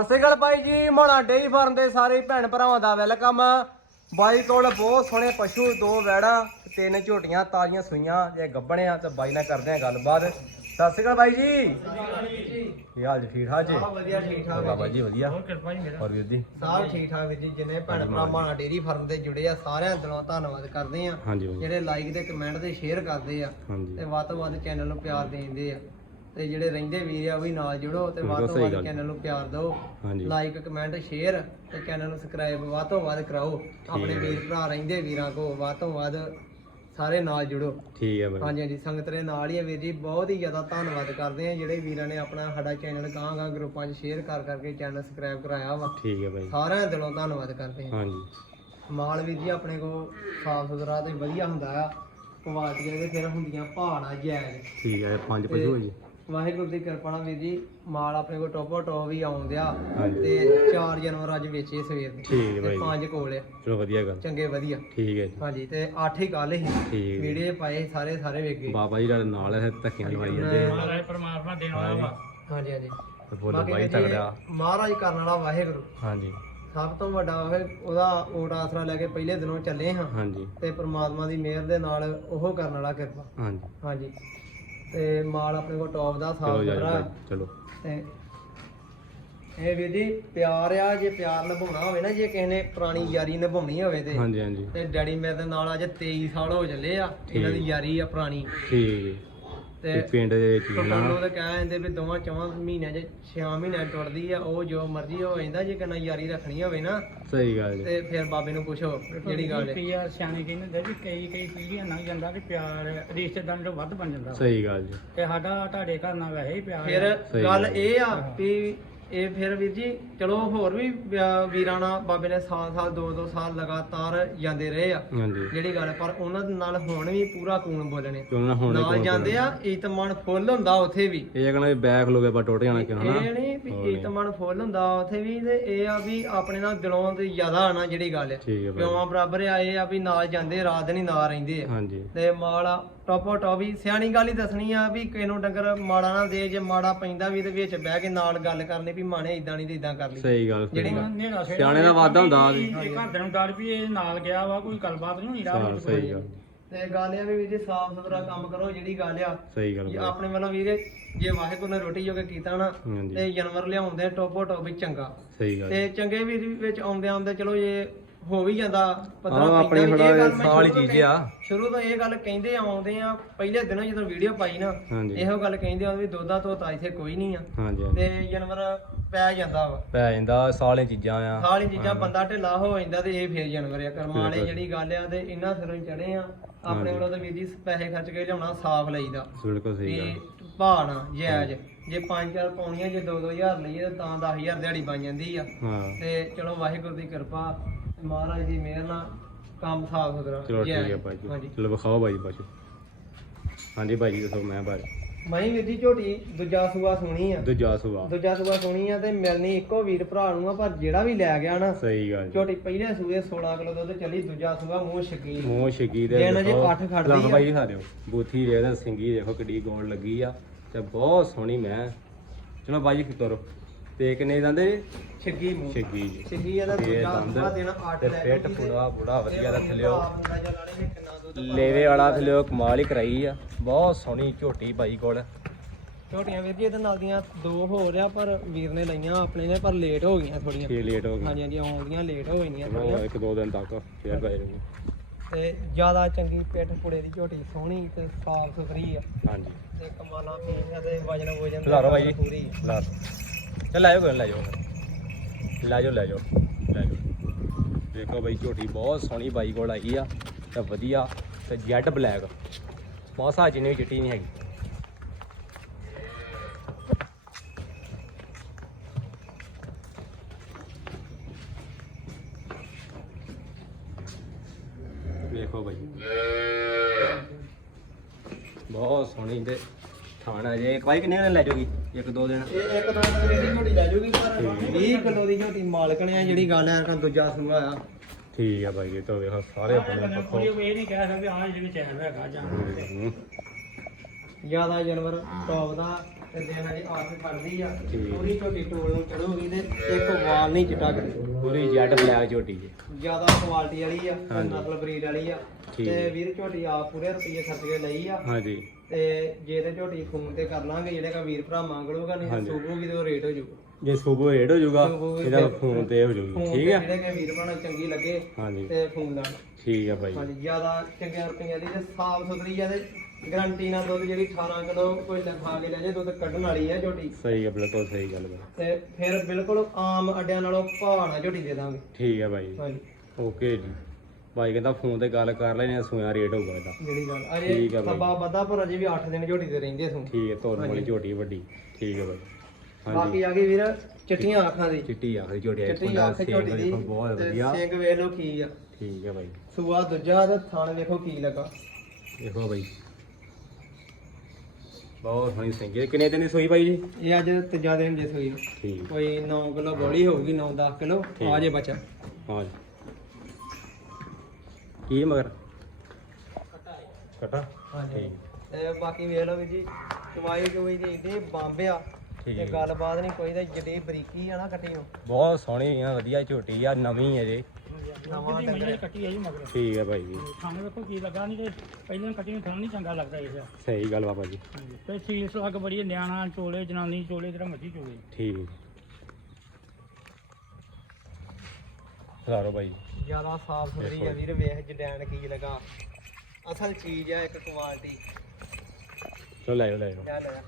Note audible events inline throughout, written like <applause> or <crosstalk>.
ਸਤਿ ਸ਼੍ਰੀ ਅਕਾਲ ਬਾਈ ਜੀ ਮੋਣਾ dairy farm ਦੇ ਸਾਰੇ ਭੈਣ ਭਰਾਵਾਂ ਦਾ ਵੈਲਕਮ। ਬਾਈ ਕੋਲ ਬਹੁਤ ਸੋਹਣੇ ਪਸ਼ੂ ਦੋ ਵੈੜਾ ਤਿੰਨ ਝੋਟੀਆਂ ਤਾਜ਼ੀਆਂ ਸੂਈਆਂ ਜੇ ਗੱਬਣਿਆ ਤੇ ਬਾਈ ਨਾਲ ਕਰਦੇ ਆ ਗੱਲਬਾਤ। ਸਤਿ ਸ਼੍ਰੀ ਅਕਾਲ ਬਾਈ ਜੀ। ਕੀ ਹਾਲ ਜੀ ਠੀਕ ਠਾਕ ਜੀ? ਵਧੀਆ ਠੀਕ ਠਾਕ ਬਾਬਾ ਜੀ। ਵਧੀਆ। ਹੋਰ ਵੀਰ ਜੀ? ਸਭ ਠੀਕ ਠਾਕ ਵੀਰ ਜੀ ਜਿੰਨੇ ਭੈਣ ਭਰਾ ਮਾਣਾ ਡੇਰੀ ਫਾਰਮ ਦੇ ਜੁੜੇ ਆ ਸਾਰਿਆਂ ਦਿਲੋਂ ਧੰਨਵਾਦ ਕਰਦੇ ਆ। ਜਿਹੜੇ ਲਾਈਕ ਤੇ ਕਮੈਂਟ ਤੇ ਸ਼ੇਅਰ ਕਰਦੇ ਆ ਤੇ ਵੱਧ ਤੋਂ ਵੱਧ ਚੈਨਲ ਨੂੰ ਪਿਆਰ ਦੇਂਦੇ ਆ। ਤੇ ਜਿਹੜੇ ਰਹਿੰਦੇ ਵੀਰ ਆ ਉਹ ਵੀ ਨਾਲ ਜੁੜੋ ਤੇ ਵੱਧ ਤੋਂ ਵੱਧ। ਚੈਨਲ ਨੂੰ ਪਿਆਰ ਦਿਓ। ਹਾਂਜੀ। ਲਾਈਕ ਕਮੈਂਟ ਸ਼ੇਅਰ ਤੇ ਚੈਨਲ ਨੂੰ ਸਬਸਕ੍ਰਾਈਬ ਵੱਧ ਤੋਂ ਵੱਧ ਕਰਾਓ। ਆਪਣੇ ਵੀਰ ਭਰਾ ਰਹਿੰਦੇ ਵੀਰਾਂ ਕੋ ਵੱਧ ਤੋਂ ਵੱਧ ਸਾਰੇ ਨਾਲ ਜੁੜੋ। ਠੀਕ ਹੈ ਬਾਈ। ਹਾਂਜੀ ਹਾਂਜੀ ਸੰਗਤ ਦੇ ਨਾਲ ਹੀ ਆ ਵੀਰ ਜੀ। ਬਹੁਤ ਹੀ ਜ਼ਿਆਦਾ ਧੰਨਵਾਦ ਕਰਦੇ ਆ ਜਿਹੜੇ ਵੀਰਾਂ ਨੇ ਆਪਣਾ ਸਾਡਾ ਚੈਨਲ ਗਾਂ ਗਾਂ ਗਰੁੱਪਾਂ 'ਚ ਸ਼ੇਅਰ ਕਰ ਕਰਕੇ ਚੈਨਲ ਸਬਸਕ੍ਰਾਈਬ ਕਰਾਇਆ ਵਾ। ਠੀਕ ਹੈ ਬਾਈ। ਸਾਰਿਆਂ ਦਿਲੋਂ ਧੰਨਵਾਦ ਕਰਦੇ ਆ ਹਾਂਜੀ। ਮਾਲ ਵੀਰ ਜੀ ਆਪਣੇ ਕੋ ਸਾਫ਼ ਸੁਥਰਾ ਤੇ ਵਧੀਆ ਹੁੰਦਾ ਆ। ਕੁਆਲਟੀਆਂ ਦੇ ਫਿਰ ਹੁੰਦੀਆਂ ਭਾਣਾ ਜਾਇਜ਼ ਠੀਕ ਹੈ ਪੰਜ ਪਸ਼ੂ ਹੈ ਜੀ। ਵਾਹਿਗੁਰੂ ਦੀ ਕਿਰਪਾ ਨਾਲ ਵੀਰ ਜੀ ਮਾਲ ਆਪਣੇ ਕੋ ਟੋਪੋ ਟੋਪ ਵੀ ਆਉਂਦਿਆ ਹਾਂਜੀ। ਤੇ ਚਾਰ ਜਾਨਵਰ ਅੱਜ ਵੇਚੇ ਸਵੇਰ ਦੇ। ਠੀਕ ਹੈ ਤੇ ਬਾਈ। ਪੰਜ ਕੋਲ ਆ। ਚਲੋ ਵਧੀਆ ਗੱਲ। ਚੰਗੇ ਵਧੀਆ। ਠੀਕ ਹੈ ਜੀ। ਹਾਂਜੀ ਤੇ ਅੱਠ ਹੀ ਕੱਲ ਹੀ। ਠੀਕ ਹੈ ਵੀਡੀਓ ਪਾਏ ਸਾਰੇ ਸਾਰੇ ਵੇਖੇ ਬਾਬਾ ਜੀ ਨਾਲ ਨਾਲ ਹੈ ਧੱਕੀਆਂ ਲਵਾਈ ਜਾਂਦੇ ਮਹਾਰਾਜ ਪਰਮਾਤਮਾ ਦੇਣ ਵਾਲਾ ਵਾ। ਹਾਂਜੀ ਹਾਂਜੀ। ਤੇ ਬੋਲੋ ਬਾਕੀ ਬਾਈ ਵੀਰ ਜੀ, ਤਗੜਾ। ਮਹਾਰਾਜ ਕਰਨ ਵਾਲਾ ਵਾਹਿਗੁਰੂ। ਹਾਂਜੀ। ਸਭ ਤੋਂ ਵੱਡਾ ਉਹ ਉਹਦਾ ਓਟ ਆਸਰਾ ਲੈ ਕੇ ਪਹਿਲੇ ਦਿਨੋਂ ਚੱਲੇ ਹਾਂ। ਹਾਂਜੀ। ਤੇ ਪ੍ਰਮਾਤਮਾ ਦੀ ਮਿਹਰ ਦੇ ਨਾਲ ਉਹ ਕਰਨ ਵਾਲਾ ਕਿਰਪਾ। ਹਾਂਜੀ। ਹਾਂਜੀ। ਤੇ ਮਾਲ ਆਪਣੇ ਕੋਲ ਟੌਪ ਦਾ ਸਾਫ਼ ਚਲੋ ਸੁਥਰਾ। ਚਲੋ। ਤੇ ਇਹ ਵੀਰ ਜੀ ਪਿਆਰ ਆ ਜੇ ਪਿਆਰ ਨਿਭਾਉਣਾ ਹੋਵੇ ਨਾ ਜੇ ਕਿਸੇ ਨੇ ਪੁਰਾਣੀ ਯਾਰੀ ਨਿਭਾਉਣੀ ਹੋਵੇ ਤੇ। ਹਾਂਜੀ ਹਾਂਜੀ। ਤੇ ਡੈਡੀ ਮੇਰੇ ਨਾਲ ਅੱਜ 23 ਸਾਲ ਹੋ ਚੱਲੇ ਆ ਇਹਨਾਂ ਦੀ ਯਾਰੀ ਆ ਪੁਰਾਣੀ। ਠੀਕ। ਤੇ ਪਿੰਡ ਦੇ ਵਿੱਚ ਟੁੱਟਣ ਜਾਣਾ ਨੂੰ ਤਾਂ ਕਹਿ ਜਾਂਦੇ ਵੀ ਦੋਵਾਂ ਚੌਵਾਂ ਮਹੀਨਿਆਂ 'ਚ 6 ਮਹੀਨਿਆਂ 'ਚ ਟੁੱਟਦੀ ਆ ਉਹ ਜੋ ਮਰਜ਼ੀ ਹੋ ਜਾਂਦਾ ਜੇ ਕਿੰਨਾ ਯਾਰੀ ਰੱਖਣੀ ਹੋਵੇ ਨਾ। ਸਹੀ ਗੱਲ ਜੀ ਤੇ ਫਿਰ ਬਾਬੇ ਨੂੰ ਪੁੱਛੋ ਜਿਹੜੀ ਗੱਲ ਹੈ ਆ ਸਿਆਣੇ ਕਹਿੰਦੇ ਹੁੰਦੇ ਵੀ ਕਈ ਕਈ ਪੀੜ੍ਹੀਆਂ ਲੰਘ ਜਾਂਦਾ ਕਿ ਪਿਆਰ ਰਿਸ਼ਤੇਦਾਰਾਂ ਤੋਂ ਵੱਧ ਬਣ ਜਾਂਦਾ। ਸਹੀ ਗੱਲ ਜੀ ਤੇ ਸਾਡਾ ਤੁਹਾਡੇ ਘਰ ਨਾਲ ਵੈਸੇ ਹੀ ਪਿਆਰ ਫਿਰ ਆ। ਸਹੀ ਗੱਲ ਗੱਲ। ਇਹ ਆ ਵੀ ਇਹ ਫਿਰ ਵੀਰ ਜੀ ਚਲੋ ਹੋਰ ਵੀ ਵਿਆ- ਵੀਰਾਂ ਨਾਲ ਬਾਬੇ ਨੇ ਸਾਲ ਸਾਲ ਦੋ ਦੋ ਸਾਲ ਲਗਾਤਾਰ ਜਾਂਦੇ ਰਹੇ ਆ। ਹਾਂਜੀ। ਜਿਹੜੀ ਗੱਲ ਪਰ ਉਹਨਾਂ ਦੇ ਨਾਲ ਹੁਣ ਵੀ ਪੂਰਾ ਕੂਨ ਬੋਲਣੇ। ਕਿਉਂ ਨਾ ਹੁਣ ਨਾਲ ਜਾਂਦੇ ਆ ਇਤਮਾਨ ਫੁੱਲ ਹੁੰਦਾ ਉੱਥੇ ਵੀ। ਇਹ ਕਹਿੰਦਾ ਵੀ ਬੈਗ ਲੋਗੇ ਆਪਾਂ ਟੁੱਟ ਜਾਣਾ ਕਿਉਂ ਨਾ। ਇਹ ਨਹੀਂ ਵੀ ਇਤਮਾਨ ਫੁੱਲ ਹੁੰਦਾ ਉੱਥੇ ਵੀ ਤੇ ਇਹ ਆ ਵੀ ਆਪਣੇ ਨਾਲ ਦਿਲੋਂ ਤੇ ਜ਼ਿਆਦਾ ਆਣਾ ਜਿਹੜੀ ਗੱਲ। ਆ ਠੀਕ ਹੈ ਬਾਈ ਪਿਓਾਂ ਬਰਾਬਰ ਆਏ ਆ ਵੀ ਨਾਲ ਜਾਂਦੇ ਰਾਤ ਨਹੀਂ ਨਾਲ ਰਹਿੰਦੇ। ਆ ਹਾਂਜੀ। ਤੇ ਮਾਲ ਟੋਪੋ ਟੋਪੀ ਸਿਆਣੀ ਗੱਲ ਹੀ ਦੱਸਣੀ ਆ ਵੀ ਕਿਸੇ ਨੂੰ ਡੰਗਰ ਮਾੜਾ ਨਾ ਦੇ ਜੇ ਮਾੜਾ ਪੈਂਦਾ ਵੀ ਤੇ ਵਿੱਚ ਬਹਿ ਕੇ ਨਾਲ ਗੱਲ ਕਰਨੀ ਵੀ ਮਾਣੇ ਇਦਾਂ ਨਹੀਂ ਤੇ ਇਦਾਂ ਕਰ ਲਈ। ਸਹੀ ਗੱਲ ਸਵੇਰਾ ਸਿਆਣੇ ਦਾ ਵਾਅਦਾ ਹੁੰਦਾ ਆ ਵੀ। ਇਹ ਘਰ ਨੂੰ ਡਰ ਵੀ ਇਹ ਨਾਲ ਗਿਆ ਵਾ ਕੋਈ ਗੱਲਬਾਤ ਨਹੀਂ ਹੋਣੀ ਰਾਹ ਹਾਂ, ਵਿੱਚ ਸਹੀ ਗੱਲ। ਤੇ ਗੱਲ ਇਹ ਆ ਵੀ ਵੀਰ ਜੀ ਸਾਫ਼ ਸੁਥਰਾ ਕੰਮ ਕਰੋ ਜਿਹੜੀ ਗੱਲ ਆ। ਸਹੀ ਗੱਲ ਜੇ ਬਾਈ। ਆਪਣੇ ਵੱਲੋਂ ਵੀਰੇ ਜੇ ਵਾਹਿਗੁਰੂ ਨੇ ਰੋਟੀ ਜੋਗੇ ਕੀਤਾ ਨਾ ਹਾਂਜੀ। ਤੇ ਜਾਨਵਰ ਲਿਆਉਂਦੇ ਟੋਪੋ ਟੋਪੀ ਚੰਗਾ। ਸਹੀ ਗੱਲ। ਤੇ ਚੰਗੇ ਵੀ ਵਿੱਚ ਆਉਂਦੇ ਆਉਂਦੇ ਚਲੋ ਇਹ ਹੋ ਵੀ ਜਾਂਦਾ। ਪਤਲਾ ਹਾਂ ਆਪਣੀ ਮੈਂ ਸਾਲ ਹੀ ਤੋਂ ਚੀਜ਼ ਆ। ਸ਼ੁਰੂ ਤੋਂ ਇਹ ਗੱਲ ਕਹਿੰਦੇ ਆਉਂਦੇ ਆ। ਪਹਿਲੇ ਦਿਨੋਂ ਜਦੋਂ ਵੀਡੀਓ ਪਾਈ ਨਾ ਹਾਂਜੀ। ਇਹੋ ਗੱਲ ਕਹਿੰਦੇ ਆ ਵੀ ਦੋਦਾ ਤੋਂ ਤਾਂ ਇੱਥੇ ਕੋਈ ਨਹੀਂ ਆ। ਹਾਂਜੀ ਹਾਂਜੀ। ਤੇ ਜਾਨਵਰ ਪੈ ਜਾਂਦਾ ਵਾ। ਪੈ ਜਾਂਦਾ ਸਾਲੇ ਚੀਜ਼ਾਂ ਆ। ਸਾਲੀ ਚੀਜ਼ਾਂ ਬੰਦਾ ਢਿੱਲਾ ਹੋ ਜਾਂਦਾ ਤੇ ਇਹ ਫੇਰ ਜਾਨਵਰ ਆ। ਕਰਮਾਂ ਵਾਲੇ ਜਿਹੜੀ ਗੱਲ ਆ ਤੇ ਇਹਨਾਂ ਸਿਰੋਂ ਹੀ ਚੜੇ ਆ। ਆਪਣੇ ਵੱਲੋਂ ਤਾਂ ਵੀਰ ਜੀ ਪੈਸੇ ਖਰਚ ਕੇ ਲਿਆਉਣਾ ਸਾਫ਼ ਲਈਦਾ। ਬਿਲਕੁਲ ਸਹੀ ਵੀ ਗੱਲ ਭਾਣਾ ਜਾਇਜ਼। ਜੇ 5-4 ਪਾਉਣੀਆਂ ਜੇ 2-2000 ਲਈਏ ਤਾਂ 10000 ਦਿਹਾੜੀ ਬਣ ਜਾਂਦੀ ਆ। ਹਾਂ। ਤੇ ਚਲੋ ਵਾਹਿਗੁਰੂ ਦੀ ਕਿਰਪਾ। ਤੇ ਮਹਾਰਾਜ ਦੀ ਮਿਹਰ ਨਾਲ ਕੰਮ ਸਾਫ਼ ਸੁਥਰਾ। ਚਲੋ ਠੀਕ ਜਾਇਜ਼। ਹੈ ਭਾਈ ਹਾਂਜੀ। ਜੀ ਚਲੋ ਵਿਖਾਓ ਭਾਈ ਪਸ਼ੂ ਹਾਂਜੀ ਭਾਈ ਜੀ ਦੱਸੋ ਮੈਂ ਬਾਰੇ ਮੈਂ ਵੀਰ ਜੀ ਝੋਟੀ ਦੂਜਾ ਸੂਆ ਸੁਣੀ ਆ। ਦੂਜਾ ਸੁਭਾ ਦੂਜਾ ਸੂਆ ਸੁਣੀ ਆ ਤੇ ਮਿਲਣੀ ਇੱਕੋ ਵੀਰ ਭਰਾ ਨੂੰ ਆ ਪਰ ਜਿਹੜਾ ਵੀ ਲੈ ਗਿਆ ਨਾ ਸਹੀ ਗੱਲ ਜੀ। ਝੋਟੀ ਪਹਿਲੇ ਸੂਏ 16 ਕਿਲੋ ਦੁੱਧ ਚੱਲੀ ਦੂਜਾ ਸੂਆ ਮੂੰਹ ਛਕੀ। ਦੇ ਖੜਦੀ ਆ। ਭਾਈ ਦਿਖਾ ਦਿਓ ਬੂਥੀ ਦੇ ਇਹਦਾ ਸਿੰਗੀ ਦੇਖੋ ਕਿੱਡੀ ਗੋਲ ਲੱਗੀ ਆ। ਤੇ ਬਹੁਤ ਸੋਹਣੀ ਮੈਂ। ਚਲੋ ਬਾਈ ਜੀ ਤੁਰੋ। ਤੇ ਕਿੰਨੇ ਦੰਦੇ ਛਕੀ ਮੂੰਹ। ਛਕੀ ਜੀ। ਇਹਦਾ ਇਹ ਦੂਜਾ ਦੰਦ ਸੂਆ ਦੇਣਾ 8 ਤੇ ਲੈ ਪੂਰਾ ਬੁੜਾ ਵਧੀਆ ਦਾ ਇਹ ਥਲਿਓ। ਜਾਂ ਲੇਵੇ ਵਾਲਾ ਥਲਿਓ ਕਮਾਲ ਹੀ ਕਰਾਈ ਆ। ਬਹੁਤ ਸੋਹਣੀ ਝੋਟੀ ਬਾਈ ਕੋਲ। ਝੋਟੀਆਂ ਵੀਰ ਜੀ ਇਹਦੇ ਨਾਲ ਦੀਆਂ ਦੋ ਹੋ ਰਿਆ ਪਰ ਵੀਰ ਨੇ ਲਈਆਂ ਆਪਣੇ ਨੇ ਪਰ ਲੇਟ ਹੋ ਗਈਆਂ ਥੋੜੀਆਂ ਛੇ ਲੇਟ ਹੋ ਗਈ ਹਾਂਜੀ ਹਾਂਜੀ ਆਉਂਦੀਆਂ ਲੇਟ ਹੋ ਗਈਆਂ ਥੋੜੀਆਂ ਇੱਕ ਦੋ ਦਿਨ ਤੱਕ ਫੇਰ ਪੈ ਜਾਊਗੀ ਤੇ ਜ਼ਿਆਦਾ ਚੰਗੀ ਪਿੱਠ ਪੁੜੇ ਦੀ ਝੋਟੀ ਸੋਹਣੀ ਤੇ ਸਾਫ਼ ਸੁਥਰੀ ਆ। ਹਾਂਜੀ। ਤੇ ਕਮਾਲਾਂ ਪੀਣੀਆਂ ਤੇ ਵਜਨ ਵਜਨ ਖਿਲਾਰੋ ਬਾਈ ਜੀ। ਪੂਰੀ ਚੱਲ ਲੈ ਜਾਓ ਕੋਈ ਨੀ, ਲੈ ਜਾਓ ਲੈ ਜਾਓ ਲੈ ਜਾਓ ਲੈ ਜਾਓ। ਦੇਖੋ ਬਾਈ ਝੋਟੀ ਬਹੁਤ ਸੋਹਣੀ ਬਾਈ ਕੋਲ ਆਈ ਆ ਤੇ ਵਧੀਆ ਤੇ ਜੈਡ ਬਲੈਕ। ਮਾਸਾ ਜਿੰਨੀ ਵੀ ਚਿੱਟੀ ਨਹੀਂ ਹੈਗੀ। ਵੇਖੋ ਬਾਈ। ਬਹੁਤ ਸੋਹਣੀ ਤੇ ਥਾਣਾ ਜੇ। ਇੱਕ ਬਾਈ ਕਿੰਨੇ ਦਿਨ ਲੈ ਜਾਓਗੀ ਇੱਕ ਦੋ ਦਿਨ। ਇਹ ਇੱਕ ਦੋ ਦਿਨ ਦੀ ਝੋਟੀ ਲੈ ਜੂਗੀ ਪਰ 20 ਕਿਲੋ ਦੀ ਝੋਟੀ ਮਾਲਕ ਨੇ ਆ ਜਿਹੜੀ ਗੱਲ ਹੈ ਕਿ ਦੂਜਾ ਸੂਆ ਆ। ਠੀਕ ਆ ਬਾਈ ਇਹ ਤਾਂ ਵੇਖੋ ਸਾਰੇ ਆਪਣੇ ਪੱਖੋਂ। ਇਹ ਨਹੀਂ ਕਹਿ ਸਕਦਾ ਹਾਂ ਇਹਦੇ ਵਿੱਚ ਚੈਨ ਹੈਗਾ ਜਾਂ। ਜ਼ਿਆਦਾ ਜਾਨਵਰ ਟੌਪ ਦਾ ਤੇ ਦੇਣਾ ਜੀ ਆਖ ਫੜਦੀ ਆ। ਪੂਰੀ ਝੋਟੀ ਟੋਲ ਨੂੰ ਚੜੂਗੀ ਤੇ ਇੱਕ ਵਾਲ ਨਹੀਂ ਚਿੱਟਾ ਕਰੇ ਪੂਰੀ ਜੈਟ ਬਲੈਕ ਝੋਟੀ ਜੀ। ਜ਼ਿਆਦਾ ਕੁਆਲਿਟੀ ਵਾਲੀ ਆ। ਨਸਲ ਬਰੀਡ ਵਾਲੀ ਆ। ਤੇ ਵੀਰ ਝੋਟੀ ਆ ਪੂਰੇ ਰੁਪਏ ਖਰਚ ਕੇ ਲਈ ਆ। ਹਾਂਜੀ। ਤੇ ਜੇ ਤੇ ਝੋਟੀ ਫੋਨ ਤੇ ਕਰ ਲਾਂਗੇ ਜਿਹੜੇ ਕਾ ਵੀਰ ਭਰਾ ਮੰਗ ਲਊਗਾ ਨਹੀਂ। ਸੂਬੂਗੀ ਤੇ ਉਹ ਰੇਟ ਹੋ ਜਾਊਗਾ। ਜੇ ਸੂਬੋ ਰੇਡ ਹੋ ਜਾਊਗਾ ਇਹਦਾ ਫੋਨ ਤੇ ਹੋ ਜਾਊਗੀ ਠੀਕ ਹੈ ਜਿਹੜੇ ਕਾ ਵੀਰ ਭਰਾ ਨੂੰ ਚੰਗੀ ਲੱਗੇ ਤੇ ਫੋਨ ਲਾ ਠੀਕ ਹੈ ਭਾਈ। ਹਾਂਜੀ ਜ਼ਿਆਦਾ ਚੰਗੀਆਂ ਰੁਪਈਆਂ ਦੀ ਤੇ ਸਾਫ਼ ਸੁਥਰੀ ਆ ਤੇ ਗਰੰਟੀ ਨਾਲ ਦੁੱਧ ਜਿਹੜੀ 18 ਕਿਲੋ ਕੋਈ ਲਖਾ ਕੇ ਲੈ ਜੇ ਦੁੱਧ ਕੱਢਣ ਵਾਲੀ ਆ ਝੋਟੀ। ਸਹੀ ਹੈ ਬਿਲਕੁਲ ਸਹੀ ਗੱਲ ਹੈ ਤੇ ਫਿਰ ਬਿਲਕੁਲ ਆਮ ਅੱਡਿਆਂ ਨਾਲੋਂ ਭਾਣਾ ਝੋਟੀ ਦੇ ਦਾਂਗੇ। ਠੀਕ ਹੈ ਭਾਈ। ਹਾਂਜੀ। ਓਕੇ ਜੀ। ਭਾਈ ਕਹਿੰਦਾ ਫੋਨ ਤੇ ਗੱਲ ਕਰ ਲੈਣੇ ਸੋਇਆ ਰੇਟ ਹੋਊਗਾ ਇਹਦਾ। ਜਿਹੜੀ ਗੱਲ ਠੀਕ ਅਜੇ ਆ ਬਾਈ। ਸੱਬਾ ਬੱਦਾ ਪਰ ਅਜੇ ਵੀ 8 ਦਿਨ ਝੋਟੀ ਤੇ ਰਹਿੰਦੇ ਸੂ। ਠੀਕ ਹੈ ਤੋਰਨ ਵਾਲੀ। ਝੋਟੀ ਵੱਡੀ। ਠੀਕ ਹੈ ਭਾਈ ਬਾਕੀ ਆ ਗਈ ਵੀਰ ਚਿੱਟੀਆਂ ਅੱਖਾਂ ਦੀ। ਚਿੱਟੀ ਆਖਰੀ ਝੋਟੀ ਆਈ ਚਿੱਟੀ ਅੱਖ ਸਿੰਘ ਝੋਟੀ ਦੀ ਬਹੁਤ ਤੇ ਵਧੀਆ। ਸਿੰਘ ਵੇਖ ਲਓ ਕੀ ਆ। ਠੀਕ ਹੈ ਭਾਈ ਸੂਆ ਦੂਜਾ ਤੇ ਥਣ ਵੇਖੋ ਕੀ ਲੱਗਾ। ਦੇਖੋ ਭਾਈ ਬਹੁਤ ਸੋਹਣੀ ਸਿੰਘ ਹੈ ਕਿੰਨੇ ਦਿਨ ਦੀ ਸੋਈ ਭਾਈ ਜੀ? ਇਹ ਅੱਜ ਤੀਜਾ ਦਿਨ ਜੇ ਸੂਈ ਠੀਕ। ਕੋਈ 9 ਕਿਲੋ ਬੋਲੀ ਹੋਊਗੀ 9-10 ਕਿਲੋ। ਆ ਜੇ ਬੱਚਾ। ਹਾਂ ਜੀ। ਕੀ ਹੈ ਮਗਰ? ਕਟਾ। ਹਾਂਜੀ। ਠੀਕ। ਤੇ ਬਾਕੀ ਵੇਖ ਲਓ ਵੀ ਜੀ ਚਵਾਈ ਚਵਾਈ ਦੀ ਇਹਦੇ ਬੰਬ ਆ ਤੇ ਗੱਲਬਾਤ ਨਹੀਂ ਕੋਈ ਤੇ ਜੜੀ ਬਰੀਕੀ ਆ ਨਾ ਕੱਟੀ ਨੂੰ ਬਹੁਤ ਸੋਹਣੀ ਆ ਵਧੀਆ ਝੋਟੀ ਆ ਨਵੀਂ ਹੈ ਜੀ। ਨਵਾਂ ਦੀ ਡੰਗਰ। ਕੱਟੀ ਆਈ ਮਗਰ। ਠੀਕ ਹੈ ਭਾਈ ਜੀ। ਖਾਣੇ ਵੇਖੋ ਕੀ ਲੱਗਾ ਨਹੀਂ ਤੇ ਪਹਿਲਾਂ ਕੱਟੀ ਨੂੰ ਖਾਣਾ ਨਹੀਂ ਚੰਗਾ ਲੱਗਦਾ ਇਹ ਸਹੀ ਗੱਲ ਬਾਬਾ ਜੀ ਹਾਂਜੀ। ਤੇ ਸੀਸ ਲੱਗ ਬੜੀ ਹੈ, ਨਿਆਣਾ ਚੋਲੇ ਜਨਾਨੀ ਚੋਲੇ ਜਿਹੜਾ ਮਰਜ਼ੀ ਚੋਲੇ। ਠੀਕ। ਹਜ਼ਾਰੋ ਭਾਈ ਜ਼ਿਆਦਾ ਸਾਫ਼ ਸੁਥਰੀ ਆ ਵੀਰ ਵੇਖ ਜਡੈਣ ਕੀ ਲਗਾ। ਅਸਲ ਚੀਜ਼ ਆ ਇੱਕ ਕੁਆਲਿਟੀ ਚਲੋ ਲੈ ਆਓ, ਲੈ ਆਓ। ਲੈ ਲੈ।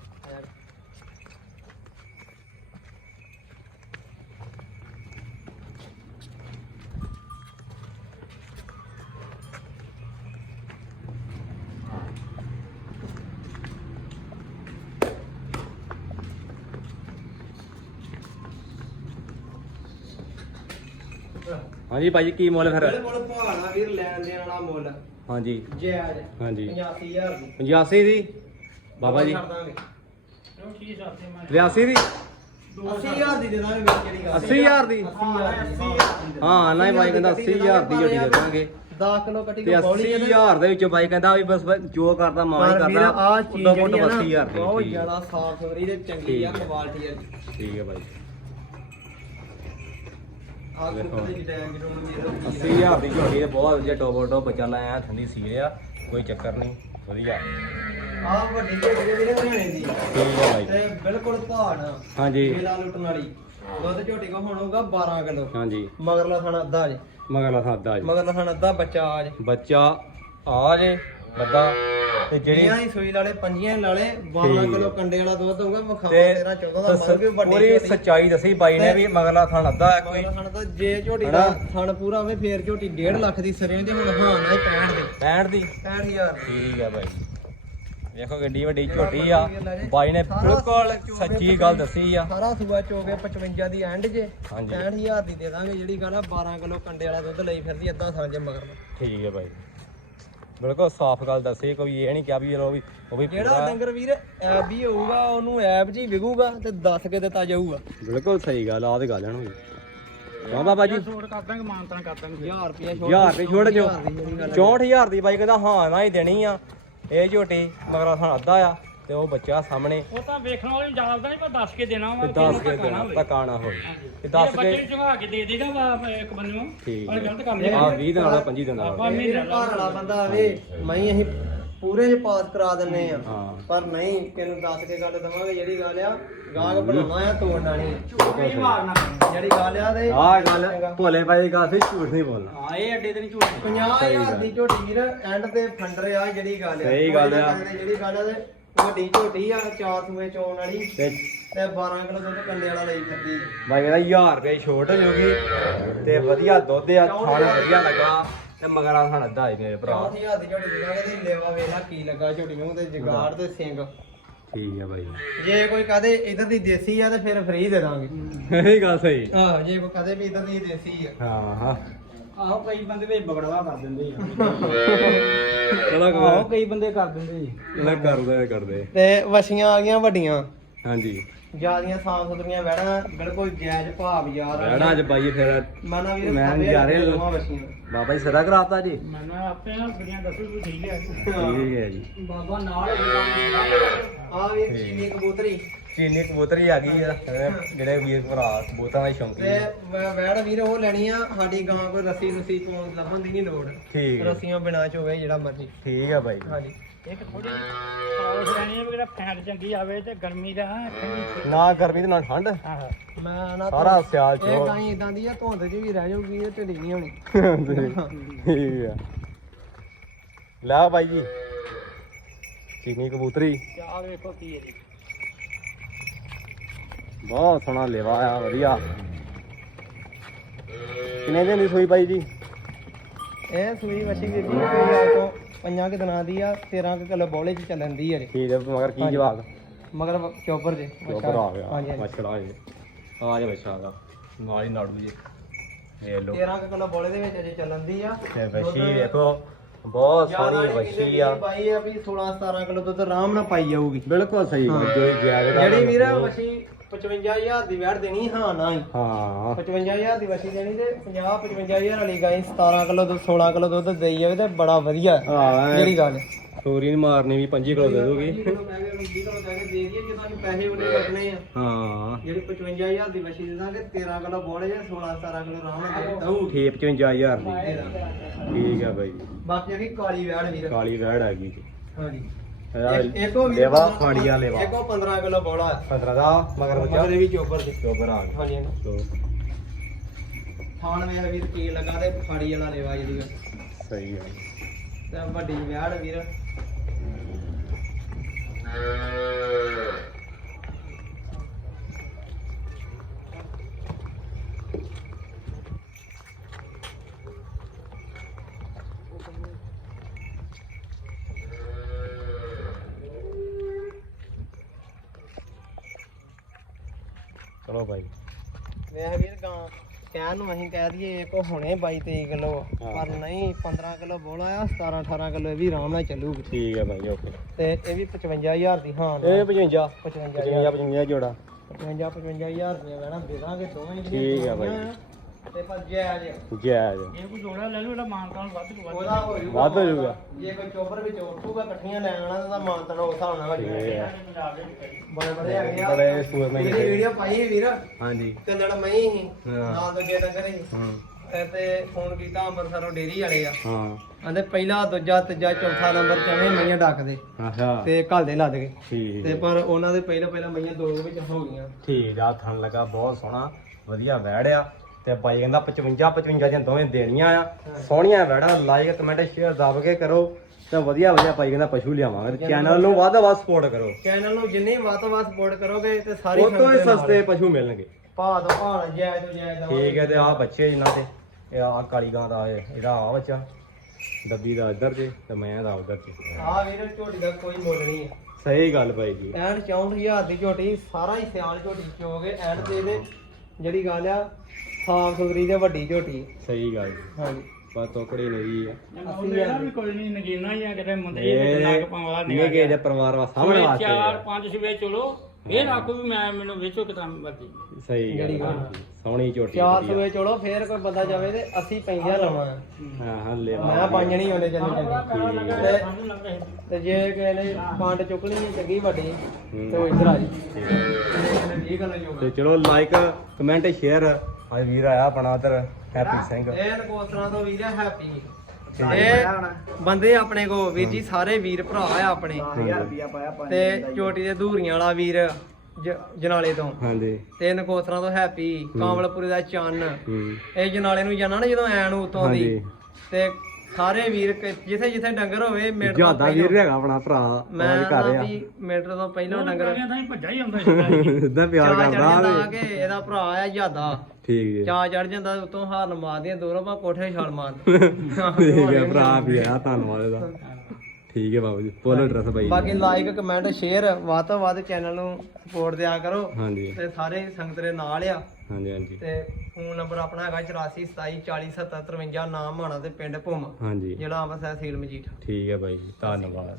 ਹਾਂਜੀ ਭਾਈ ਜੀ ਕੀ ਮੁੱਲ ਫਿਰ? ਬਿਲਕੁਲ ਭਾਣਾ ਵੀਰ ਲੈਣ ਦੇਣ ਵਾਲਾ ਮੁੱਲ। ਹਾਂਜੀ। ਜਾਇਜ਼। ਹਾਂਜੀ। 85000 ਦੀ। 85 ਦੀ? ਬਾਬਾ ਜੀ। ਕਰ ਦਾਂਗੇ। ਚਲੋ ਠੀਕ ਸਾਥੇ ਮੈਂ 83 ਦੀ? 80000 ਦੀ ਦੇ ਦਾਂਗੇ ਵੀਰ ਜਿਹੜੀ ਗੱਲ 80000 ਦੀ? 80000 ਹਾਂ ਨਾ ਹੀ ਭਾਈ ਕਹਿੰਦਾ 80000 ਦੀ ਝੋਟੀ ਦੇ ਦਾਂਗੇ। 10 ਕਿਲੋ ਕੱਟੀ ਤੇ ਕੋ ਬੌਲੀ ਹੈ 80000 ਦੇ ਵਿੱਚੋਂ ਭਾਈ ਕਹਿੰਦਾ ਵੀ ਬਸ ਜੋ ਕਰਦਾ ਮਾਂ ਹੀ ਪਰ ਵੀਰ ਕਰਦਾ ਆ ਚੀਜ਼ ਉਦੋਂ ਮੁੱਲ ਜਿਹੜੀ ਆ 80000 ਨਾ ਦੀ ਬਹੁਤ। ਜ਼ਿਆਦਾ ਸਾਫ਼ ਸੁਥਰੀ ਤੇ ਚੰਗੀ ਆ। ਕੁਆਲਿਟੀ ਆ। ਠੀਕ ਹੈ ਭਾਈ ਆ ਵੇਖੋ। ਕੁੱਤੇ ਦੀ ਡੈਂਗ ਜੋਨ ਵੀਰ 80000 ਦੀ ਝੋਟੀ ਤੇ ਬਹੁਤ ਵਧੀਆ ਟੋਪ ਟੋਪ ਬੱਚਾ ਲਾਇਆ ਠੰਡੀ ਸੀਲ ਆ ਕੋਈ ਚੱਕਰ ਨਹੀਂ ਵਧੀਆ। ਆ ਵੱਡੀ ਝੋਟੀ ਦੇ ਵੀਰੇ ਹਰਿਆਣੇ ਦੀ ਠੀਕ ਹੈ ਭਾਈ ਤੇ ਬਿਲਕੁਲ ਪਹਾੜ ਹਾਂਜੀ। ਮੇਲਾ ਲੁੱਟਣ ਵਾਲੀ। ਦੁੱਧ ਝੋਟੀ ਕੋ ਹੁਣ ਹੋਊਗਾ 12 ਕਿਲੋ। ਹਾਂਜੀ। ਮਗਰਲਾ ਥਾਣਾ ਅੱਧਾ ਜੇ। ਮਗਰਲਾ ਸਾਦਾ ਜੀ। ਮਗਰਲਾ ਥਾਣਾ ਅੱਧਾ ਬੱਚਾ ਆ ਜੇ। ਬੱਚਾ ਆ ਜੇ ਬੱਦਾ। ਤੇ ਜਿਹੜੀ ਜਿਹੜੀਆਂ ਹੀ ਸੂਈ ਲਾਲੇ ਪੰਜੀਆਂ ਲਾਲੇ 12 ਠੀਕ ਹੈ। ਕਿਲੋ ਕੰਡੇ ਵਾਲਾ ਦੁੱਧ ਹੋਊਗਾ ਵਿਖਾਵਾ ਤੇ 13 14 ਦਾ ਮਰ ਵੀ ਵੱਡੀ ਪੂਰੀ ਝੋਟੀ। ਸੱਚਾਈ ਦੱਸੀ ਬਾਈ ਨੇ ਵੀ ਮਗਰਲਾ ਥਣ ਅੱਧਾ ਹੈ ਕੋਈ। ਥਾਣਾ ਤਾਂ ਜੇ ਝੋਟੀ ਦਾ ਥਣ ਪੂਰਾ ਹੋਵੇ ਫੇਰ ਝੋਟੀ 1.5 ਲੱਖ ਦੀ ਸਰੇ ਤੇ ਹੁਣ ਹਾਂ ਨਾ 65 ਦੇ। 65 ਦੀ? 65000 ਠੀਕ ਹੈ ਭਾਈ ਦੇਖੋ ਗੱਡੀ ਵੱਡੀ ਝੋਟੀ ਆ। ਬਾਈ ਨੇ ਬਿਲਕੁਲ ਸੱਚੀ ਗੱਲ ਦੱਸੀ ਆ। ਸਾਰਾ ਸੂਆ ਚੋਗੇ 55 ਦੀ ਐਂਡ ਜੇ। ਹਾਂਜੀ। 65000 ਦੀ ਦੇ ਦਾਂਗੇ ਜਿਹੜੀ ਗੱਲ ਆ 12 ਕਿਲੋ ਕੰਡੇ ਵਾਲਾ ਦੁੱਧ ਲਈ ਫਿਰਦੀ ਅੱਧਾ ਸਾਂਝੇ ਮਗਰ ਠੀਕ ਹੈ ਭਾਈ ਬਿਲਕੁਲ ਸਾਫ਼ ਗੱਲ ਦੱਸੀ ਕੋਈ ਇਹ ਨਹੀਂ ਕਿਹਾ ਵੀ ਚਲੋ ਵੀ ਉਹ ਵੀ ਜਿਹੜਾ ਪੂਰਾ- ਡੰਗਰ ਵੀਰ ਐਬ ਵੀ ਹੋਊਗਾ ਉਹਨੂੰ ਐਬ ਜੀ ਵਿਗੂਗਾ ਤੇ ਦੱਸ ਕੇ ਦਿੱਤਾ ਜਾਊਗਾ। ਬਿਲਕੁਲ ਸਹੀ ਗੱਲ ਆ ਤੇ ਗੱਲ ਹਨ ਹੋਈ ਹਾਂ ਬਾਬਾ ਜੀ। ਛੋੜ ਕਰ ਦਾਂਗੇ ਮਾਨਤਾਂ ਕਰ ਦਾਂਗੇ। 1000 ਰੁਪਿਆ 1000 ਰੁਪਏ ਛੋੜ ਜੋ ਹਜ਼ਾਰ ਦੀ ਜਿਹੜੀ ਗੱਲ ਆ। 64000 ਦੀ ਬਾਈ ਕਹਿੰਦਾ ਹਾਂ ਨਾ ਹੀ ਦੇਣੀ ਆ। ਇਹ ਝੋਟੀ ਮਗਰਾ ਥਾਂ ਅੱਧਾ ਆ। ਤੇ ਉਹ ਬੱਚਾ ਸਾਹਮਣੇ ਉਹ ਤਾਂ ਵੇਖਣ ਵਾਲੇ ਨੂੰ ਜਾਣਦਾ ਨਹੀਂ ਪਰ ਦੱਸ ਕੇ ਦੇਣਾ ਵਾ ਤੇ 10 ਕੇ ਦੇਣਾ ਧੱਕਾ ਨਾ ਹੋਵੇ। ਤੇ 10 ਬੱਚੇ ਕੇ ਨੂੰ ਚੰਗਾ ਕੇ ਦੇ ਦੇਗਾ ਵਾ ਇੱਕ ਬੰਦੇ ਨੂੰ ਠੀਕ ਪਰ ਗਲਤ ਕੰਮ ਆ ਨਹੀਂ 20 ਦਿਨਾਂ ਦਾ 25 ਦਿਨਾਂ ਦਾ ਆਪਾਂ ਮਹੀਨੇ ਵੀਰ ਭਾਰ ਵਾਲਾ ਬੰਦਾ ਆਵੇ ਮੈਂ ਅਸੀਂ ਪੂਰੇ ਚ ਪਾਸ ਕਰਾ ਦਿੰਨੇ ਆ। ਹਾਂ। ਪਰ ਨਹੀਂ ਕਿਨੂੰ ਦੱਸ ਕੇ ਗੱਲ ਦਵਾਂਗੇ ਜਿਹੜੀ ਗੱਲ ਆ ਗਾਹਕ ਬਣਾਉਣਾ ਆ ਤੋੜਨਾ ਨਹੀਂ ਨਹੀਂ ਮਾਰਨਾ ਜਿਹੜੀ ਗੱਲ ਆ ਤੇ ਆਹ ਗੱਲ ਭੋਲੇ ਭਾਈ ਦੀ ਗੱਲ ਸੀ ਝੂਠ ਨਹੀਂ ਬੋਲਣਾ। ਹਾਂ ਇਹ ਅੱਡੇ ਤੇ ਨਹੀਂ ਝੂਠ 50000 ਦੀ ਝੋਟੀ ਵੀਰ ਐਂਡ ਤੇ ਫੰਡਰ ਆ ਜਿਹੜੀ ਗੱਲ ਆ। ਸਹੀ ਗੱਲ ਆ। ਜਿਹੜੀ ਗੱਲ ਆ ਤੇ ਵੱਡੀ ਝੋਟੀ ਆ ਚਾਰ ਸੂਏ ਚੋਣ ਵਾਲੀ ਤੇ ਤੇ 12 ਕਿਲੋ ਦੁੱਧ ਕੰਡੇ ਵਾਲਾ ਲਈ ਫਿਰਦੀ। ਬਾਈ ਕਹਿੰਦਾ 1000 ਰੁਪਏ ਛੋਟ ਹੋ ਜੂਗੀ। ਤੇ ਵਧੀਆ ਦੁੱਧ ਆ ਥਾਣ ਵਧੀਆ ਲੱਗਾ। ਤੇ ਮਗਰਾ ਥਾਣ ਅੱਧਾ ਹੀ ਮੇਰੇ ਭਰਾ। 4000 ਦੀ ਝੋਟੀ ਦਿਖਾਂਗੇ ਤੇ ਲੇਵਾ ਵੇਲਾ ਕੀ ਲੱਗਾ ਝੋਟੀ ਨੂੰ ਤੇ ਜਗਾੜ ਤੇ ਸਿੰਘ ਠੀਕ ਹੈ ਬਾਈ। ਜੇ ਕੋਈ ਕਹਦੇ ਇਧਰ ਦੀ ਦੇਸੀ ਆ ਤੇ ਫਿਰ ਫ੍ਰੀ ਦੇ ਦਾਂਗੇ। ਇਹ ਗੱਲ ਸਹੀ। ਆਹ ਜੇ ਕੋਈ ਕਹਦੇ ਵੀ ਇਧਰ ਦੀ ਦੇਸੀ ਆ। ਹਾਂ ਹਾਂ। ਆਹੋ ਕਈ ਬੰਦੇ ਵਿੱਚ ਬਗੜਵਾ ਕਰ ਦਿੰਦੇ ਆ। <laughs> ਚਲੋ ਆਹੋ ਕਈ ਬੰਦੇ ਕਰ ਦਿੰਦੇ ਜੀ। ਲੈ ਕਰਦੇ ਕਰਦੇ। ਤੇ ਵਸੀਆਂ ਆ ਗਈਆਂ ਵੱਡੀਆਂ? ਹਾਂਜੀ। ਜਿਆਦੀਆਂ ਸਾਫ਼ ਸੁਥਰੀਆਂ ਵੈੜਾਂ ਬਿਲਕੁਲ ਜਾਇਜ਼ ਭਾਵ ਯਾਰ। ਰਹਿਣਾ ਅੱਜ ਬਾਈ ਫਿਰ। ਮਨਾ ਵੀਰ ਮੈਂ ਖੱਬੇ ਜਾ ਰਿਹਾ ਹੱਥ ਦੋਵਾਂ ਵਸੀਆਂ। ਬਾਬਾ ਜੀ ਸਰਾ ਕਰਾਤਾ ਜੀ? ਮੈਂ ਆਪੇ ਬੜੀਆਂ ਦੱਸੂ ਵੀ ਠੀਕ ਹੈ। ਠੀਕ ਹੈ ਜੀ। ਬਾਬਾ ਨਾਲ ਆ ਵੀਰ ਚੀਨੀ ਕਬੂਤਰੀ। ਚੀਨੀ ਕਬੂਤਰੀ ਆ ਗਈ ਆ ਜਿਹੜੇ ਵੀਰ ਭਰਾ ਕਬੂਤਰਾਂ ਦੇ ਸ਼ੌਂਕੀ ਤੇ ਵ- ਵੈੜ ਵੀਰ ਉਹ ਲੈਣੀ ਆ ਸਾਡੀ ਗਾਂ ਕੋਈ ਰੱਸੀ ਰੁੱਸੀ ਤੋਂ ਲੱਭਣ ਦੀ ਨਹੀਂ ਲੋੜ। ਠੀਕ ਹੈ ਰੱਸੀਆਂ ਬਿਨਾ ਚ ਹੋਵੇ ਜਿਹੜਾ ਮਰਜ਼ੀ। ਠੀਕ ਆ ਬਾਈ। ਹਾਂਜੀ। ਇੱਕ ਥੋੜੀ ਖਾਸ ਲੈਣੀ ਹੈ ਵੀ ਜਿਹੜਾ ਫੈਟ ਚੰਗੀ ਆਵੇ ਤੇ ਗਰਮੀ ਦਾ ਠੰਡੀ ਨਾ ਗਰਮੀ ਤੇ ਨਾ ਠੰਡ? ਆਹ। ਮੈਂ ਨਾ ਸਾਰਾ ਸਿਆਲ ਇਹ ਚ ਗਾਂ ਇਦਾਂ ਦੀ ਆ ਧੁੰਦ ਚ ਵੀ ਰਹਿ ਜਾਊਗੀ ਇਹ ਢਿੱਲੀ ਨਹੀਂ ਹੋਣੀ। <laughs> ਠੀਕ ਆ। ਲੈ ਬਾਈ ਜੀ। ਚੀਨੀ ਕਬੂਤਰੀ। ਆ ਵੇਖੋ ਕੀ ਹੈ ਜੀ। ਬਹੁਤ ਸੋਹਣਾ ਲੇਵਾ ਆ ਵਧੀਆ। ਕਿੰਨੇ ਦਿਨ ਦੀ ਸੂਈ ਬਾਈ ਜੀ? ਇਹ ਸੂਈ ਵਛੀ ਜੀ ਕੋਈ ਆ ਤੋਂ ਪੰਜਾਂ ਕਿ ਦਿਨਾਂ ਦੀ ਆ 13 ਕੁ ਕਿਲੋ ਬੋਲੇ ਚ ਚੱਲਣ ਦੀ ਆ ਜੀ। ਠੀਕ ਹੈ ਮਗਰ ਕੀ ਜਵਾਬ? ਮਗਰ ਚੋਪਰ ਜੇ ਚੋਪਰ ਆ ਗਿਆ ਮਛੜਾ ਜੀ। ਆ ਜਾ ਬੱਚਾ ਦਾ ਨਾਲ ਹੀ ਨਾੜੂ ਜੀ। ਇਹ ਲੋ 13 ਕੁ ਕਿਲੋ ਬੋਲੇ ਦੇ ਵਿੱਚ ਅਜੇ ਚੱਲਣ ਦੀ ਆ। ਤੇ ਵਸ਼ੀ ਵੇਖੋ ਬਹੁਤ ਸੋਹਣੀ ਵਸ਼ੀ ਆ। ਪਾਈ ਆ ਵੀ 16 17 ਕਿਲੋ ਦੁੱਧ ਆਰਾਮ ਨਾਲ ਪਾਈ ਜਾਊਗੀ। ਬਿਲਕੁਲ ਸਹੀ। ਜਿਹੜੀ ਵੀਰ ਵਛੀ 55000 ਦੀ ਵੈੜ ਦੇਣੀ ਹਾਂ ਨਾ ਹੀ। ਹਾਂ। 55000 ਦੀ ਵਛੀ ਦੇਣੀ ਤੇ 50 55000 ਵਾਲੀ ਗਾਈ 17 ਕਿਲੋ ਦੁੱਧ 16 ਕਿਲੋ ਦੁੱਧ ਦੇਈ ਜਾਵੇ ਤੇ ਬੜਾ ਵਧੀਆ ਹੈ। ਜਿਹੜੀ ਗੱਲ ਸੂਰੀ ਨੇ ਮਾਰਨੀ ਵੀ 5 ਕਿਲੋ ਦੇ ਦੂਗੀ। ਕਿਲੋ ਕਹਿ ਕੇ 20 ਕਿਲੋ ਕਹਿ ਕੇ ਦੇ ਦਈਏ ਜਦੋਂ ਅਸੀਂ ਪੈਸੇ ਉਹਨੇ ਕੱਟਣੇ ਆ। ਹਾਂ। ਜਿਹੜੀ 55000 ਦੀ ਵਛੀ ਦੇ ਦਾਂਗੇ 13 ਕਿਲੋ ਬੋਲੇ ਜਾਂ 16 17 ਕਿਲੋ ਆਰਾਮ ਨਾਲ ਦੇ ਦਊ। ਠੀਕ 55000 ਦੀ। ਠੀਕ ਆ ਬਾਈ ਬਾਕੀ ਜਿਹੜੀ ਕਾਲੀ ਵੈੜ ਵੀਰ। ਕਾਲੀ ਵੈੜ ਆ ਗਈ ਹਾਂਜੀ। ਇਹਦਾ ਇੱਕ ਵੀਰ ਲੇਵਾ ਫਾੜੀਆਂ ਲੇਵਾ। ਇੱਕ ਉਹ 15 ਕਿਲੋ ਬੋਲਾ। ਹੈ 15 ਦਾ ਮਗਰ ਬੱਚਾ। ਮਗਰ ਵੀ ਚੋਪਰ ਦੇ। ਚੋਬਰ ਆ ਗਿਆ ਹਾਂਜੀ ਥਾਣ ਵੇਖ ਵੀਰ ਕੀ ਲੱਗਾ ਤੇ ਫਾੜੀ ਵਾਲਾ ਲੇਵਾ ਜਿਹੜੀ। ਸਹੀ ਆ। ਤੇ ਵੱਡੀ ਵਿਆੜ ਵੀਰ। ਚਲੋ ਬਾਈ। ਵੇਖ ਵੀਰ ਗਾਂ ਕਹਿਣ ਨੂੰ ਅਸੀਂ ਕਹਿ ਦਈਏ ਇੱਕ ਉਹ ਹੁਣੇ 22 23 ਕਿਲੋ ਹਾਂ। ਪਰ ਨਹੀਂ 15 ਕਿਲੋ ਬੋਲਾ ਆ 17 18 ਕਿਲੋ ਇਹ ਵੀ ਆਰਾਮ ਨਾਲ ਚੱਲੂਗੀ। ਠੀਕ ਆ ਬਾਈ ਓਕੇ। ਤੇ ਇਹ ਵੀ 55000 ਦੀ ਹਾਂ ਇਹ 55 55000 55 55 ਜੋੜਾ। 55 55000 ਦੀਆਂ ਵੈਣਾ ਦੇ ਦਾਂਗੇ ਦੋਵੇਂ ਠੀਕ ਆ ਬਾਈ। ਤੇ ਪਰ ਜਾਇਜ਼ ਆ। ਜਾਇਜ਼ ਇਹ ਕੋਈ ਜੋੜਾ ਲੈ ਲਓ ਇਹਦਾ ਮਾਨਤਾਨ ਵੱਧ ਤੋਂ ਵੱਧ ਉਹਦਾ ਹੋ ਜਾਊਗਾ ਵੱਧ ਹੋ ਜਾਊਗਾ। ਜੇ ਕੋਈ ਚੋਬਰ ਵਿੱਚ ਉੱਠੂਗਾ ਇਕੱਠੀਆਂ ਲੈਣ ਵਾਲਾ ਤਾਂ ਮਾਨਤਨ ਉਸ ਹਿਸਾਬ ਨਾਲ ਹੋ ਜਾਊਗਾ। ਆ। ਪੰਜਾਬ ਦੇ ਵਿੱਚ ਬੜੇ ਬੜੇ ਆ ਬੜੇ ਸੂਰ ਮੈਂ ਇਹਦੀ ਵੀਡੀਓ ਪਾਈ ਸੀ ਵੀਰ? ਹਾਂਜੀ। ਤੇ ਲੜ ਮੈਂ ਹੀ ਹਾਂ। ਨਾਲ ਦੂਜੇ ਡੰਗਰ ਹੀ। ਹਾਂ। ਤੇ- ਤੇ ਫੋਨ ਕੀਤਾ ਅੰਮ੍ਰਿਤਸਰੋਂ ਡੇਰੀ ਵਾਲੇ ਆ। ਹਾਂ। ਕਹਿੰਦੇ ਪਹਿਲਾ ਦੂਜਾ ਤੀਜਾ ਚੌਥਾ ਨੰਬਰ ਚਵੇਂ ਮਈਆਂ ਡੱਕਦੇ। ਅੱਛਾ। ਤੇ ਘੱਲ ਦੇ ਲੱਦ ਗਏ। ਠੀਕ। ਤੇ ਪਰ ਉਹਨਾਂ ਦੇ ਪਹਿਲਾਂ ਪਹਿਲਾਂ ਮਈਆਂ ਦੋ ਵਿੱਚ ਹੋ ਗਈਆਂ। ਠੀਕ ਆ ਥਣ ਲੱਗਾ ਬਹੁਤ ਸੋਹਣਾ ਵਧੀਆ ਵੈੜ ਆ। ਤੇ ਬਾਈ ਕਹਿੰਦਾ 55 55 ਦੀਆਂ ਦੋਵੇਂ ਦੇਣੀਆਂ ਆ। ਸੋਹਣੀਆਂ ਵੈੜਾਂ ਲਾਈਕ ਕਮੈਂਟ ਸ਼ੇਅਰ ਦਬ ਕੇ ਕਰੋ ਤੇ ਵਧੀਆ ਵਧੀਆ ਬਾਈ ਕਹਿੰਦਾ ਪਸ਼ੂ ਲਿਆਵਾਂਗੇ ਚੈਨਲ ਨੂੰ ਵੱਧ ਤੋਂ ਵੱਧ ਸਪੋਰਟ ਕਰੋ। ਚੈਨਲ ਨੂੰ ਜਿੰਨੀ ਵੱਧ ਤੋਂ ਵੱਧ ਸਪੋਰਟ ਕਰੋਗੇ ਤੇ ਸਾਰੀ ਉਹ ਤੋਂ ਹੀ ਸਸਤੇ ਪਸ਼ੂ ਮਿਲਣਗੇ। ਭਾਅ ਤੋਂ ਭਾਅ ਜੈ ਤੋਂ ਜੈ ਦਾ ਠੀਕ ਹੈ ਤੇ ਆਹ ਬੱਚੇ ਜਿਨ੍ਹਾਂ ਦੇ ਇਹ ਆਹ ਕਾਲੀ ਗਾਂ ਦਾ ਇਹ ਇਹਦਾ ਆ ਬੱਚਾ। ਡੱਬੀ ਦਾ ਇੱਧਰ ਜੇ ਤੇ ਮੈਂ ਦਾ ਉੱਧਰ ਜੇ। ਆ ਵੀਰ ਝੋਟੀ ਦਾ ਕੋਈ ਮੁੱਲ ਨਹੀਂ ਹੈ ਸਹੀ ਗੱਲ ਬਾਈ ਜੀ। ਐਨ 64000 ਦੀ ਝੋਟੀ ਸਾਰਾ ਹੀ ਸਿਆਲ ਝੋਟੀ ਚੋਗੇ ਐਨ ਦੇ ਦੇ ਜਿਹੜੀ ਗੱਲ ਆ ਸਾਫ਼ ਸੁਥਰੀ ਤੇ ਵੱਡੀ ਝੋਟੀ। ਸਹੀ ਗੱਲ। ਹਾਂਜੀ। ਬਸ ਤੋਕੜੀ ਨਹੀਂ ਆ। ਅਸੀਂ ਇਹਦਾ ਵੀ ਕੋਈ ਨਹੀਂ ਨਗੀਨਾ ਹੀ ਆ ਕਿਤੇ ਮੁੰਡੇ ਵਿੱਚ ਨੱਕ ਪਾਵਾਲਾ ਇਹ ਨਹੀਂ ਨਿੱਕੇ ਜਿਹੇ ਪਰਿਵਾਰ ਵਾ ਸਾਹਮਣੇ ਵਾਸਤੇ ਚਾਰ ਪੰਜ ਸਵੇਰੇ ਚਲੋ ਇਹ ਨਾ ਕੋਈ ਵੀ ਮੈਂ ਮੈਨੂੰ ਵੇਚੋ ਕਿਤਾਬ ਮਰਦੀ ਸਹੀ ਗੱਲ। ਸੋਹਣੀ ਝੋਟੀ ਚਾਰ। ਸੂਏ ਚੋਲੋ ਫੇਰ ਕੋਈ ਬੰਦਾ ਜਾਵੇ ਤੇ ਅਸੀਂ ਪੈਂਦੀਆਂ ਲਾਉਣਾ ਹੈ। ਹਾਂ ਲੈ ਮੈਂ ਪੰਜਣੀ ਉਹਨੇ ਚੱਲੀ ਚੱਲੀ ਤੇ ਜੇ ਨੇ ਪੰਡ ਚੁੱਕਣੀ ਹੈ ਚੰਗੀ ਵੱਡੀ ਤੇ ਉਹ ਇੱਧਰ ਆ ਜੀ। ਇਹ ਗੱਲ ਜੋ ਤੇ ਚਲੋ ਲਾਈਕ ਕਮੈਂਟ ਸ਼ੇਅਰ ਅੱਜ ਵੀਰ ਆਇਆ ਆਪਣਾ ਉਧਰ ਹੈਪੀ ਸਿੰਘ। ਇਹ ਨਕੋਸਰਾਂ ਤੋਂ ਵੀਰ ਹੈਪੀ। ਇਹ ਬੰਦੇ ਆਪਣੇ ਕੋ ਵੀਰ ਜੀ ਸਾਰੇ ਵੀਰ ਭਰਾ ਆ ਆਪਣੇ। ਤੇ ਚੋਟੀ ਦੇ ਧੂਰੀਆਂ ਵਾਲਾ ਵੀਰ ਜ- ਜਨਾਲੇ ਤੋਂ। ਹਾਂਜੀ। ਤੇ ਨਕੋਸਰਾਂ ਤੋਂ ਹੈਪੀ ਕਾਮਲਪੁਰੇ ਦਾ ਚੰਨ। ਇਹ ਜਨਾਲੇ ਨੂੰ ਜਾਣਾ ਨਾ ਜਦੋਂ ਐਨ ਉਤੋਂ ਦੀ। ਹਾਂਜੀ। ਤੇ ਸਾਰੇ ਵੀਰ ਕ- ਜਿੱਥੇ ਜਿੱਥੇ ਡੰਗਰ ਹੋਵੇ ਮਿੰਟ ਤੋਂ ਜ਼ਿਆਦਾ ਵੀਰ ਹੈਗਾ ਆਪਣਾ ਭਰਾ ਮੈਂ ਆਜ ਕਰ ਨਾ ਵੀ ਮਿੰਟ ਤੋਂ ਪਹਿਲਾਂ ਡੰਗਰ ਤਾਂ ਹੀ ਭੱਜਾ ਹੀ ਆਉਂਦਾ ਸੀ। ਇਦਾਂ ਪਿਆਰ ਚਾ ਚੜ ਕਰਦਾ ਜਾਂਦਾ ਆਵੇ। ਕਿ ਇਹਦਾ ਭਰਾ ਆ ਜ਼ਿਆਦਾ। ਠੀਕ ਜੀ ਚਾ ਚੜ ਜਾਂਦਾ ਉਤੋਂ ਹਾਰਨ ਮਾਰਦੀਆਂ ਦੂਰੋਂ ਬਾ ਕੋਠੇ ਛਾਲ ਮਾਰ <laughs> ਠੀਕ ਹੈ ਭਰਾ ਵੀ ਆਇਆ ਧੰਨਵਾਦ ਇਹਦਾ। ਠੀਕ ਹੈ ਬਾਬੂ ਜੀ ਫੁੱਲ ਐਡਰੈਸ ਬਾਈ ਬਾਕੀ ਲਾਈਕ ਕਮੈਂਟ ਸ਼ੇਅਰ ਵੱਧ ਤੋਂ ਵੱਧ ਚੈਨਲ ਨੂੰ ਸਪੋਰਟ ਦਿਆ ਕਰੋ। ਹਾਂਜੀ। ਤੇ ਸਾਰੇ ਸੰਗਤ ਦੇ ਨਾਲ ਆ। ਹਾਂਜੀ ਹਾਂਜੀ। ਤੇ ਫੋਨ ਨੰਬਰ ਆਪਣਾ ਹੈਗਾ 84 27 40 70 53 ਨਾਮ ਮਾਣਾ ਤੇ ਪਿੰਡ ਭੁੰਮ। ਹਾਂਜੀ। ਜਿਹੜਾ ਅੰਮ੍ਰਿਤਸਰ ਸੀਲ ਮਜੀਠਾ। ਠੀਕ ਹੈ ਬਾਈ ਜੀ ਧੰਨਵਾਦ।